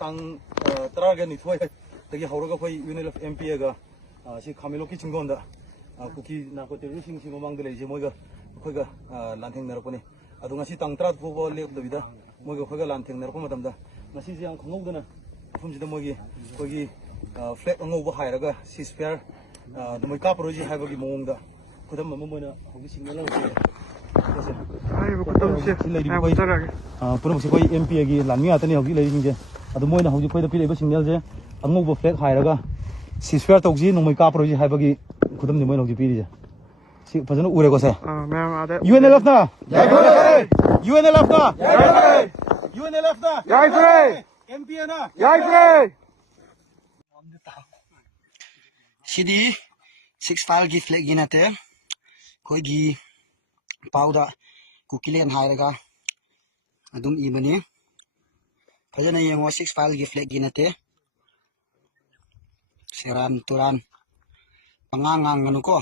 tang teraga ni thoi tagi hauroga khoi UNLF MPA ga si khamilo ki chingonda kuki na ko teru sing mang de leje moiga khoi ga lantheng nar ko ni adunga si tang trat ko le da vida moiga khoi ga lantheng nar ko matam da masi si ang khongou dana fum si da moigi khoi gi flag ngou ba hairaga si spare da moi ka proji haiba gi mong da khudam ma moina hogi signal la ai bu khudam si पुनः कोई MP की लानी आते नहीं होगी लेकिन जे अदु Moina होगी कोई तो पिले सिग्नल जे अंगो फ्लैग हायरगा सीस्फेयर तौजी नोमै काप्रोजी हाइबगी खुदम नि मोइना होगी पिरि जे सि फजन उरेको छ मैम आदे UNLF ना जय जय UNLF ना जय जय UNLF ना जय जय MPA ना जय जय सिदी 6 फाइल की फ्लैग गिनाते कोई गी पाउदा कुकिलेन हायरगा adum ibani fajana yengo 6 file gi flag ginate seran turan pangangang nganu ko